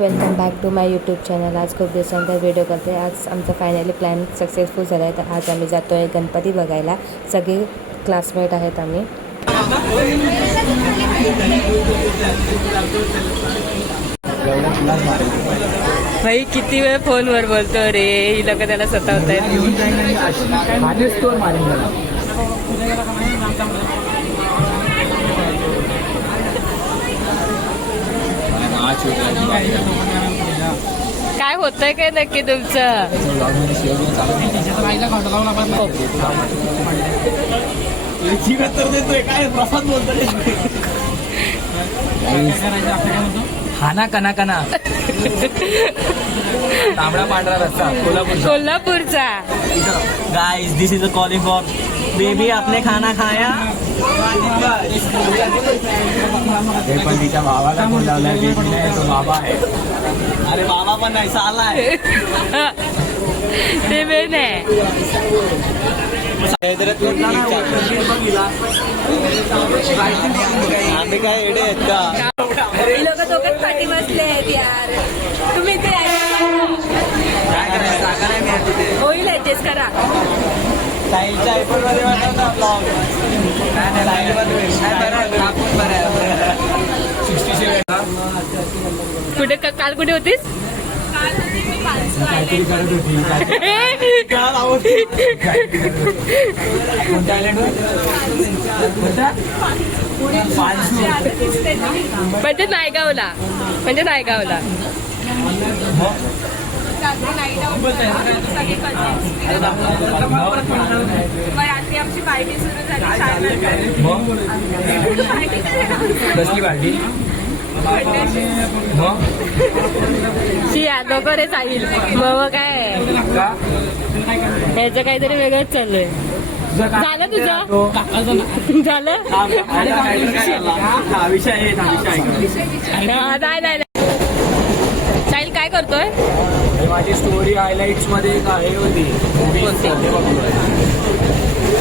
Welcome back to my YouTube channel. आज खूप दिवसांतर video करते. आज आमचा फायनली प्लॅन सक्सेसफुल झाला आहे. तर आज आम्ही जातो आहे गणपती बघायला. सगळे क्लासमेट आहेत आम्ही. भाई किती वेळ फोनवर बोलतो रे, ही लोक त्याला सतावत आहेत. काय होतंय काय नक्की तुमचं? खाना कना कना तांबडा पांढरा रस्सा कोल्हापूरचा. Guys this is a calling for baby. आपने खाना खाया? पण तिच्या भावाला कोण लावलाय? बेबी नाही, तो बाबा आहे. अरे बाबा पण नाही, साला आहे ते मेन आहे. आम्ही काय एडे आहेत का? लोक दोघंच पाठी बसले आहेत यार. तुम्ही ते होईल ऍडजस्ट करा. कुठे काल कुठे होतीस? म्हणजे नायगावला. रात्री आमची पार्टी सुरू झाली. कसली पार्टी? नको रे साहिल. मग काय ह्याचं काहीतरी वेगळंच चाललंय. झालं तुझं? झालं? नाही. साहिल काय करतोय? माझी स्टोरी हायलाइट्स मध्ये आहे होती.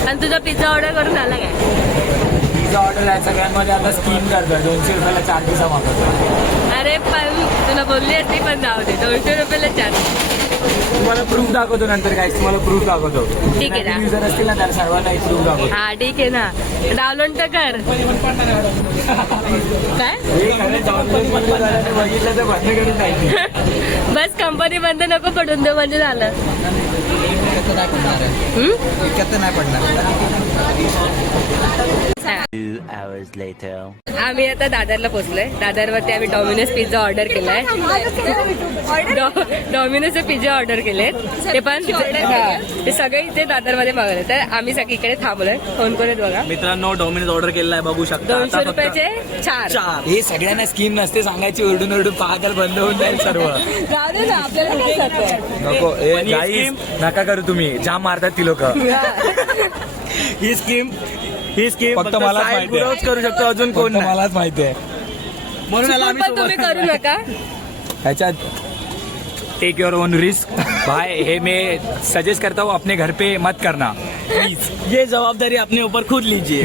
आणि तुझा पिझ्झा ऑर्डर करून झाला काय? पिझ्झा ऑर्डर आहे सगळ्यांमध्ये आता स्कीम करतोय. 200 रुपयाला 4 पिझ्झा मागवतो. अरे पण तुला बोलली असती पण जाऊ दे. 200 रुपयाला 4. तुम्हाला प्रूफ दाखवतो नंतर. काय तुम्हाला प्रूफ दाखवतो. ठीक आहे ना. युजर असतील ना तर सर्वांना एक प्रूफ दाखवतो. हा ठीक आहे ना. डाउनलोड तर कर. काय बघितलं तर बंद करून जायचं. बस कंपनी बंद नको पडून दे म्हणजे झालं. नाही पडणार. आम्ही आता दादरला पोहोचलोय. दादरवरती आम्ही डॉमिनोज पिझ्झा ऑर्डर केलाय. डॉमिनोजचे पिझ्झा ऑर्डर केलेत. ते पण ते सगळे इथे दादरमध्ये मागवले. तर आम्ही सगळीकडे थांबलोय. फोन करूत बघा मित्रांनो. डॉमिनोज ऑर्डर केलाय, बघू शकता. 200 रुपयाचे 4. हे सगळ्यांना स्कीम नसते सांगायची. ओरडून पागल बंद होऊन जाईल सर्व. जाऊ दे ना, आपल्याला काय जातंय. नको नका करू तुम्ही. जाम मारतात ती लोक. ही स्कीम फक्त मला करू शकतो. अजून कोण मलाच माहिती आहे. म्हणून पण तुम्ही करू नका. ह्याच्यात टेक योर ओन रिस्क भाई. हे मैं सजेस्ट करता हूँ, अपने घर पे मत करना प्लीज. ये जबाबदारी अपने ऊपर खुद लीजिए.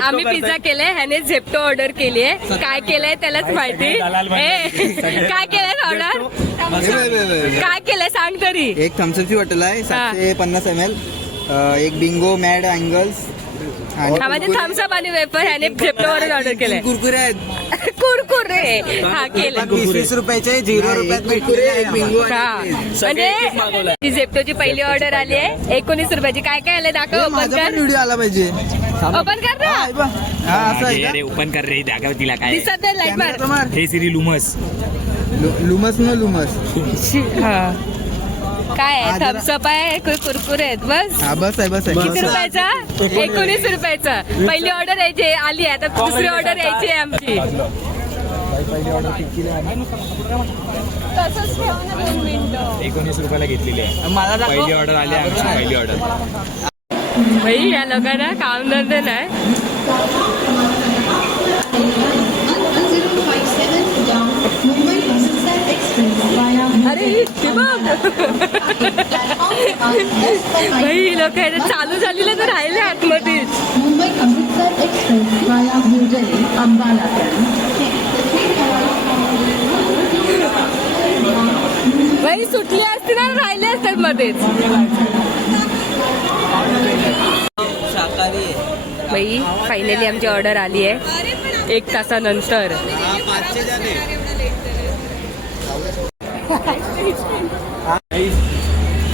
आम्ही पिझ्झा केलाय. ह्याने झेप्टो ऑर्डर केलीये. काय केलंय त्यालाच माहिती. काय केलंय ऑर्डर? काय केलंय सांग तरी. एक थम्सअपची बॉटल आहे 750 ml. एक बिंगो मॅड अँगल्स म्हणजे थम्सअप आणि वेफर ह्याने झेप्टो वरून ऑर्डर केलंय. कुरकुरे आहेत. कुरकुरे हा केलं. 20 रुपयाचे 0 रुपयात कुरकुरे. एक बिंगो म्हणजे ती झेप्टोची पहिली ऑर्डर आली आहे 19 रुपयाची. काय काय आलंय दाखव. ओपन कर. व्हिडिओ आला पाहिजे. ओपन कर ना. हा असं आहे का? ओपन कर रे. दाखव तिला काय दिसत नाही. लाईट मार. मार. हे सिरी लुमस. लुमस न लुमस. हा काय आहे? थम्सअप आहे. कुरकुरे आहेत. बस हा बस आहे किती रुपयाचा? 19 रुपयाचा. पहिली ऑर्डर यायची आली आहे. आता दुसरी ऑर्डर यायची आहे आमची. पहिली ऑर्डर किती केली आहे? 19 रुपयाला घेतलेली आहे. मला पहिली ऑर्डर आली आमची. पहिली ऑर्डर. भाई या लोकांना काम धंदे नाही. अरे भाई लोक चालू झालेलं तर राहिले आतमध्येच. मुंबई अमृतसर एक्सप्रेस वाया न्यू दिल्ली अंबाला. बाई सुटली असती ना राहिले असतात मध्येच. बाई फायनली आमची ऑर्डर आली आहे 1 तासानंतर.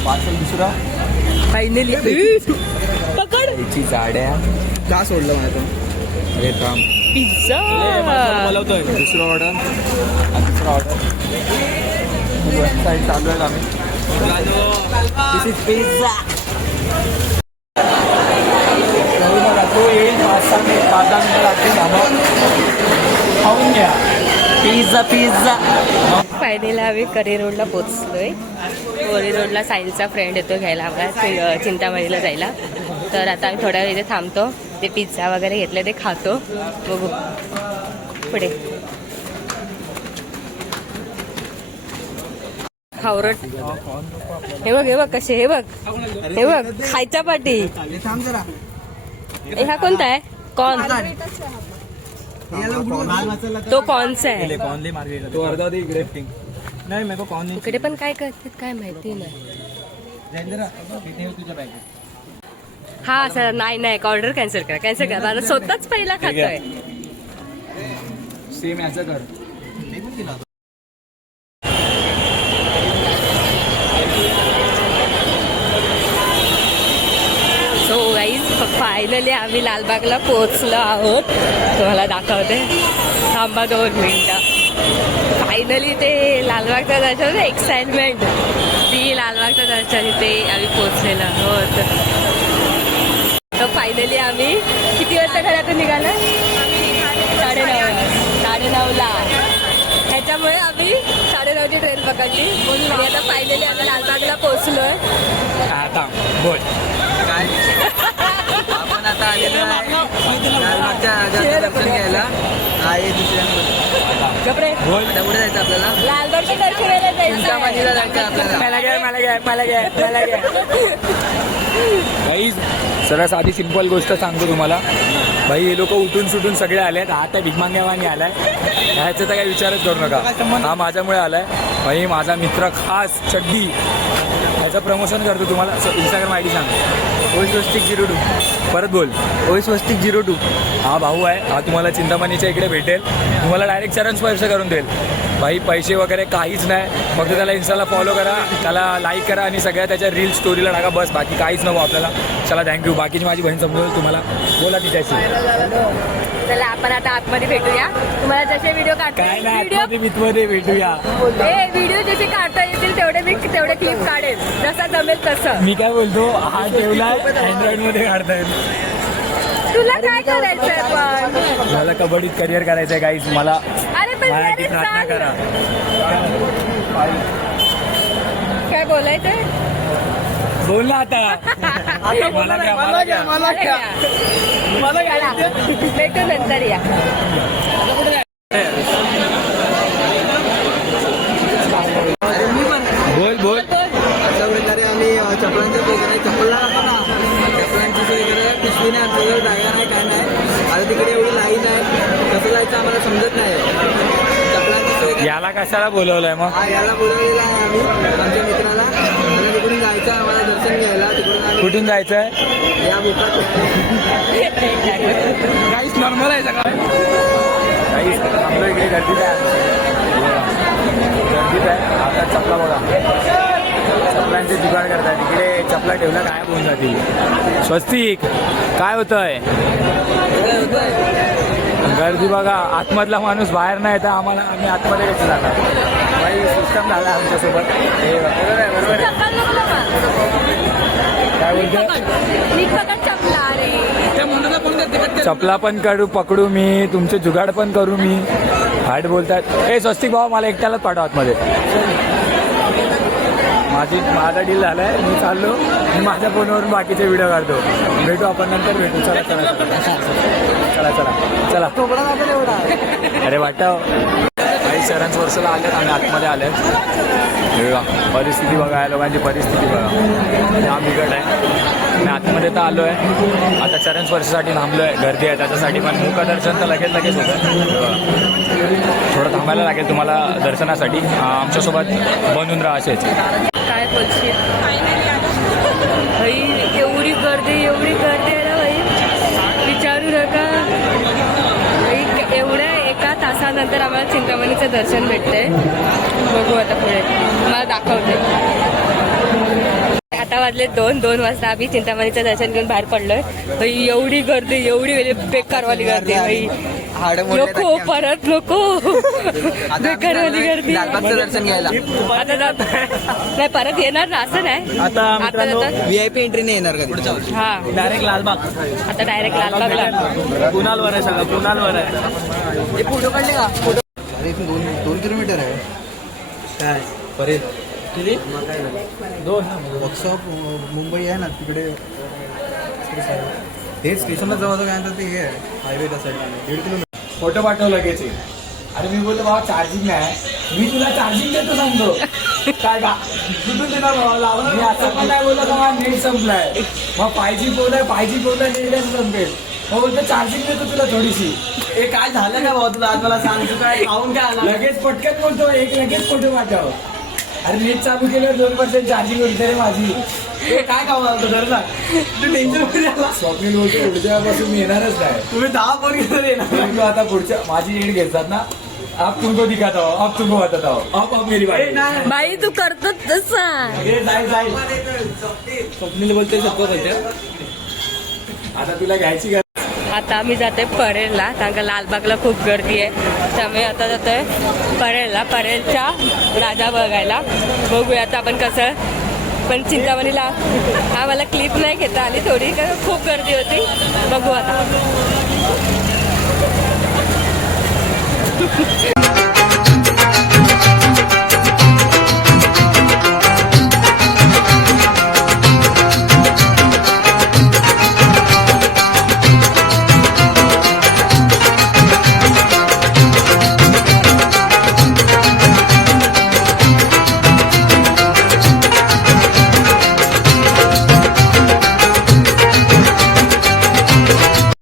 पार्सल दुसरा फायनली पकड याची जाड्या का सोडलं माझं अरे थांब पिझ्झा. बोलवतोय दुसरा ऑर्डर तिसरा ऑर्डर वेबसाईट चालू आहे आम्ही. दिस इज पिझ्झा. तो येईल 5-10 मिनिटं लागतील. खाऊन घ्या पिझ्झा पिझ्झा. फायनली आम्ही करी रोडला पोचलोय. करी रोडला साहिलचा फ्रेंड येतो घ्यायला आम्हाला चिंतामणीला जायला. तर आता आम्ही थोड्या वेळ इथे थांबतो. ते पिझ्झा वगैरे घेतले ते खातो. बघू पुढे. खावरट हे बघ कसे. हे बग खायच्या पाठी. थांब जरा हा कोणता आहे कॉर्न. तो कॉर्नचा आहे. तो अर्धा दे इकडे. नाही मी कॉर्न इकडे पण काय करतात काय माहिती नाही. हा सर नाही ऑर्डर कॅन्सल करा मला स्वतःच पहिला खातोय. सेम याचं कर. सो गाईज फायनली आम्ही लालबागला पोहोचलो आहोत. तुम्हाला दाखवते. थांबा 2 मिनिटं. फायनली ते लालबागचं दर्शन एक्साइटमेंट. ती लालबागचं दर्शन इथे आम्ही पोहोचलेलो आहोत. तर फायनली आम्ही किती वाजता घरातून निघालो. 9:30ला. त्याच्यामुळे आम्ही 9:30ची ट्रेन पकडली आणि आता फायनली आम्ही लालबागला पोहोचलोय. आता बोल काय आपण आता आलेलो आहे लालबागच्या दर्शन घ्यायला. आहे दुसऱ्या गपरे बोल. आता पुढे जायचं आपल्याला. लालबागच्या दर्शन घ्यायला जायचं. चिंतामणीला जायचं आपल्याला. मला घ्या भाई. सरळ साधी सिंपल गोष्ट सांगतो तुम्हाला. भाई हे लोक उठून सुटून सगळे आलेत. आता भिकमांग्यावानी आलाय. ह्याचं तर काही विचारच करू नका. हा माझ्यामुळे आलाय. भाई माझा मित्र खास चड्डी ह्याचं प्रमोशन करतो. तुम्हाला इंस्टाग्राम आय डी सांग. OSwastik02. परत बोल OSwastik02. हा भाऊ आहे. हा तुम्हाला चिंतामणीच्या इकडे भेटेल. तुम्हाला डायरेक्ट चरण स्पर्श करून देईल. भाई पैसे वगैरे काहीच नाही. फक्त त्याला इन्स्टाला फॉलो करा, त्याला लाईक करा आणि सगळ्या त्याच्या रील स्टोरीला टाका. बस बाकी काहीच नको आपल्याला. चला थँक्यू. बाकीची माझी बहीण समजवल तुम्हाला. बोला तिच्याशी. चला आपण आता आतमध्ये भेटूया. तुम्हाला जसे व्हिडिओ काय नाही मितमध्ये भेटूया. व्हिडिओ जसे काढता येतील तेवढे क्लिप काढेल जसा जमेल तसं. मी काय बोलतो हा ठेवलाय अँड्रॉइड मध्ये काढता येईल. तुला काय करायचंय पण. मला कबड्डीत करिअर करायचंय गाईज. मला अरे पण माझ्यासाठी प्रार्थना करा. काय बोलायचंय. बोल ना आता. मला घ्या. भेटू नंतर या. बोल अशा प्रकारे आम्ही चपलांचं सोय करायची. चपलांची सोय करायला पिशवी नाही. आमच्याजवळ जागा नाही काय नाही. आता तिकडे एवढी लाईन आहे. कसं जायचं आम्हाला समजत नाही. चपलांची सोय याला कशाला बोलवलंय मग. हा याला बोलवलेला आहे आम्ही आमच्या मित्राला. आणि तिकडून जायचं आम्हाला दर्शन घ्यायला. तिकडून आम्ही कुठून जायचंय. या बोटात काहीच नॉर्मल आहे सगळं. काहीच आमच्या इकडे गर्दीत आहे. आता चपला बघा. चपलांचे जुगाड करतात. इकडे चपला ठेवला गायब होऊन जातील. स्वस्तिक काय होतंय. गर्दी बघा. आतमधला माणूस बाहेर नाही तर आम्ही आतमध्ये कसं जाणार. काही सिस्टम झाला आमच्यासोबत. हे बरोबर आहे. काय बोलतो. चपला पण पकडू मी. तुमचे जुगाड पण करू मी. हाट बोलतात. हे स्वस्तिक भाऊ मला एकट्यालाच पाठव आतमध्ये. माझा डील झालाय. मी चाललो. मी माझ्या फोनवरून बाकीचे व्हिडिओ काढतो. भेटू आपण नंतर भेटू. चला चला चला चला चला चला. अरे वाटाव. चरण स्पर्शला आलेत आम्ही आतमध्ये आलेत. हे बघा परिस्थिती बघा, या लोकांची परिस्थिती बघा, जाम बिकट आहे. मी आतमध्ये तर आलो आहे, आता चरण स्पर्शासाठी थांबलो आहे. गर्दी आहे त्याच्यासाठी, पण मुखदर्शन तर लगेच होतं. थोडं थांबायला लागेल तुम्हाला दर्शनासाठी. आमच्यासोबत बनून राहा असेच. काय बोलशील भाई, एवढी गर्दी आहे ना भाई, विचारू नका भाई. एवढ्या एका तासानंतर आम्हाला चिंतामणीचं दर्शन भेटतंय. बघू आता पुढे, मला दाखवते. आता वाजले 2 वाजता आम्ही चिंतामणीचं दर्शन घेऊन बाहेर पडलोय. भाई एवढी गर्दी, एवढी बेकारवाली गर्दी भाई. नको परत नको, बेकारवाली गर्दी. लालबागचं दर्शन घ्यायला आता जात नाही, परत येणार ना असं नाही. आता जातात VIP एंट्री नाही येणार का पुढच्या वर्षी? हा, डायरेक्ट लालबाग. आता डायरेक्ट लालबागला. कुणालवर आहे सगळं, कुणालवर आहे. हे फोटो काढले का? अरे इथून 2 किलोमीटर आहे काय परेल किती? 2 वर्कशॉप मुंबई आहे ना तिकडे. हे स्टेशनला जवळ काय म्हणतात ते, हे हायवेच्या साईडला 1.5 किलोमीटर. फोटो पाठव लगेच. अरे मी बोलतो बाबा चार्जिंग नाही, मी तुला चार्जिंग देतो सांगतो. काय का कुठून देणार मी असं पण नाही बोललो का माझा नेट संपलाय. मग 5G बोललाय नेट संपेल. मग बोलतो चार्जिंग देतो तुला थोडीशी. हे काय झालं का भाऊ तुला, आज मला सांग. तू काय खाऊन काय आला? लगेच पटकन बोलतो, लगेच फोटो पाठव. अरे नेट चालू केल्यावर 2% चार्जिंग होते रे माझी. हे काय खाऊन आलं तर ना, तू टेन्शन मध्ये आला. स्वप्नील बोलतो उद्यापासून मी येणारच नाही. तुम्ही 10 फोन घेऊन येणार. तो आता पुढच्या माझी एड घेतात ना, आप तुमको दिखाता हो, आप तुमको बताता हो, आप मेरी बाई. बाई तू करतो तसा. जाईल. स्वप्नील बोलतोय सत्व बोलते. आता तुला घ्यायची का? आता आम्ही जातोय परेलला, कारण का लालबागला खूप गर्दी आहे. त्यामुळे आता जातोय परेलच्या राजा बघायला. बघूया आता आपण कसं. पण चिंतामणीला मला क्लिप नाही घेता आली थोडी, कारण खूप गर्दी होती. बघू आता.